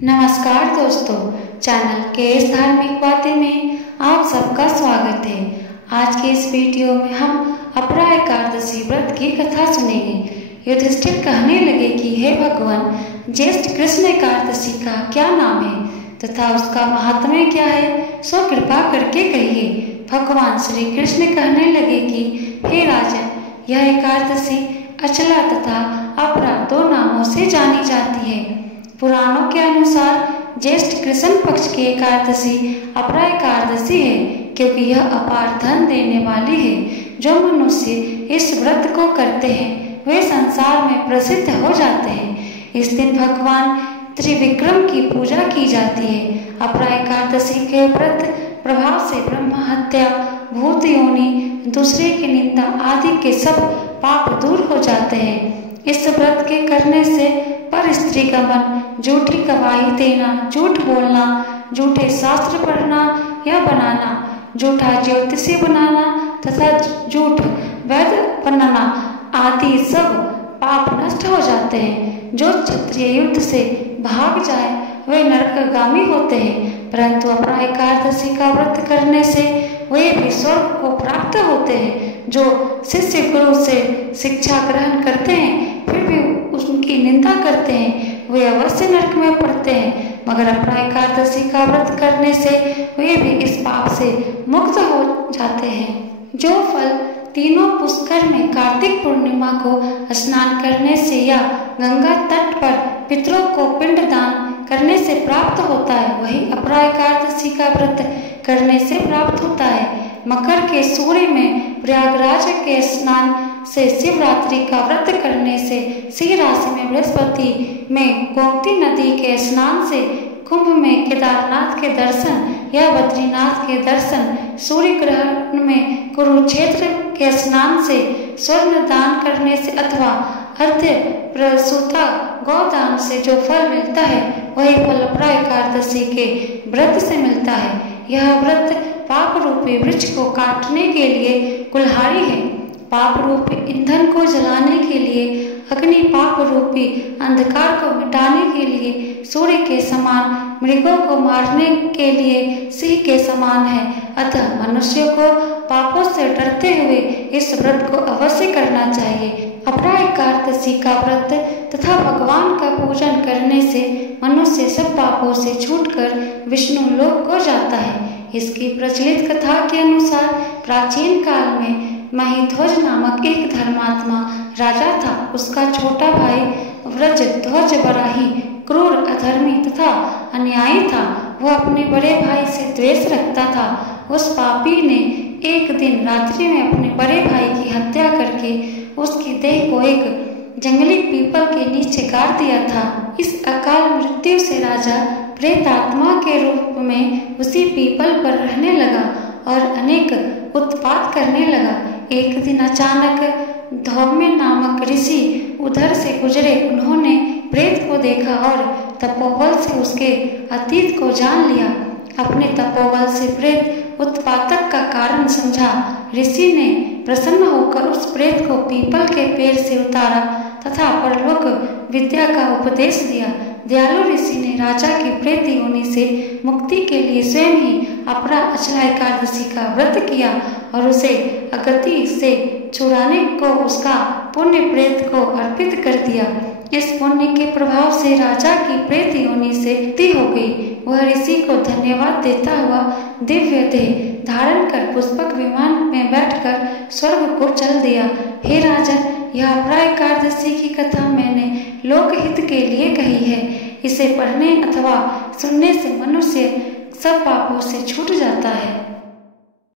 नमस्कार दोस्तों, channel KS धार्मिक बातें में आप सबका स्वागत है। आज के इस वीडियो में हम अपरा एकादशी व्रत की कथा सुनेंगे। युधिष्ठिर कहने लगे कि हे भगवान, ज्येष्ठ कृष्ण एकादशी का क्या नाम है तथा उसका महात्म्य क्या है, सो कृपा करके कहिए। भगवान श्री कृष्ण कहने लगे कि हे राजन, यह एकादशी अचला तथा अपरा दो नामों से जानी जाती है। पुराणों के अनुसार ज्येष्ठ कृष्ण पक्ष की एकादशी अपरा एकादशी है, क्योंकि यह अपार धन देने वाली है। जो मनुष्य इस व्रत को करते हैं वे संसार में प्रसिद्ध हो जाते हैं। इस दिन भगवान त्रिविक्रम की पूजा की जाती है। अपरा एकादशी के व्रत प्रभाव से ब्रह्म हत्या, भूत योनि, दूसरे की निंदा आदि के सब पाप दूर हो जाते हैं। इस व्रत के करने से पर स्त्री गमन, झूठी गवाही देना, झूठ बोलना, झूठे शास्त्र पढ़ना या बनाना, झूठा ज्योतिषी बनाना तथा झूठ वैद बनना आदि सब पाप नष्ट हो जाते हैं। जो क्षत्रिय युद्ध से भाग जाए वे नरकगामी होते हैं, परंतु अपरा एकादशी का व्रत करने से वे भी स्वर्ग को प्राप्त होते हैं। जो शिष्य गुरु से शिक्षा ग्रहण करते हैं फिर भी उनकी निंदा करते हैं वे अवश्य नरक में पड़ते हैं, मगर अपरा एकादशी का व्रत करने से वे भी इस पाप से मुक्त हो जाते हैं। जो फल तीनों पुष्कर में कार्तिक पूर्णिमा को स्नान करने से या गंगा तट पर पितरों को पिंड दान करने से प्राप्त होता है, वही अपरा एकादशी का व्रत करने से प्राप्त होता है। मकर के सूर्य में प्रयागराज के स्नान से, शिवरात्रि का व्रत करने से, सिंह राशि में बृहस्पति में गोमती नदी के स्नान से, कुंभ में केदारनाथ के दर्शन या बद्रीनाथ के दर्शन, सूर्य ग्रहण में कुरुक्षेत्र के स्नान से, स्वर्ण दान करने से अथवा अर्ध्य प्रसूता गौदान से जो फल मिलता है वही फल अपरा एकादशी के व्रत से मिलता है। यह व्रत पाप रूपी वृक्ष को काटने के लिए कुल्हाड़ी है। पाप रूपी ईंधन को जलाने के लिए अग्नि, पाप रूपी अंधकार को मिटाने के लिए सूर्य के समान, मृगों को मारने के लिए सिंह के समान है। अतः मनुष्यों को पापों से डरते हुए इस व्रत को अवश्य करना चाहिए। अपरा एकादशी का व्रत तथा भगवान का पूजन करने से मनुष्य सब पापों से छूटकर विष्णु लोक को जाता है। इसकी प्रचलित कथा के अनुसार प्राचीन काल में महिध्वज नामक एक धर्मात्मा राजा था। उसका छोटा भाई व्रजध्वज बराही क्रूर, अधर्मी तथा अन्यायी था। वह अपने बड़े भाई से द्वेष रखता था। उस पापी ने एक दिन रात्रि में अपने बड़े भाई की हत्या करके उसकी देह को एक जंगली पीपल के नीचे गाड़ दिया था। इस अकाल मृत्यु से राजा प्रेतात्मा के रूप में उसी पीपल पर रहने लगा और अनेक उत्पात करने लगा। एक दिन अचानक धौम्य नामक ऋषि उधर से गुजरे। उन्होंने प्रेत को देखा और तपोबल से उसके अतीत को जान लिया। अपने तपोबल से प्रेत उत्पातक का कारण समझा। ऋषि ने प्रसन्न होकर उस प्रेत को पीपल के पेड़ से उतारा तथा परलोक विद्या का उपदेश दिया। दयालु ऋषि ने राजा की प्रेत योनि से मुक्ति के लिए स्वयं ही अपरा अचला एकादशी का व्रत किया और उसे अगति से छुड़ाने को उसका पुण्य प्रेत को अर्पित कर दिया। इस पुण्य के प्रभाव से राजा की प्रेत योनि से मुक्ति हो गई। वह ऋषि को धन्यवाद देता हुआ दिव्य देह धारण कर पुष्पक विमान में बैठकर स्वर्ग को चल दिया। हे राजन, यह अपरा एकादशी की कथा मैंने लोकहित के लिए कही है। इसे पढ़ने अथवा सुनने से मनुष्य सब पापों से छूट जाता है।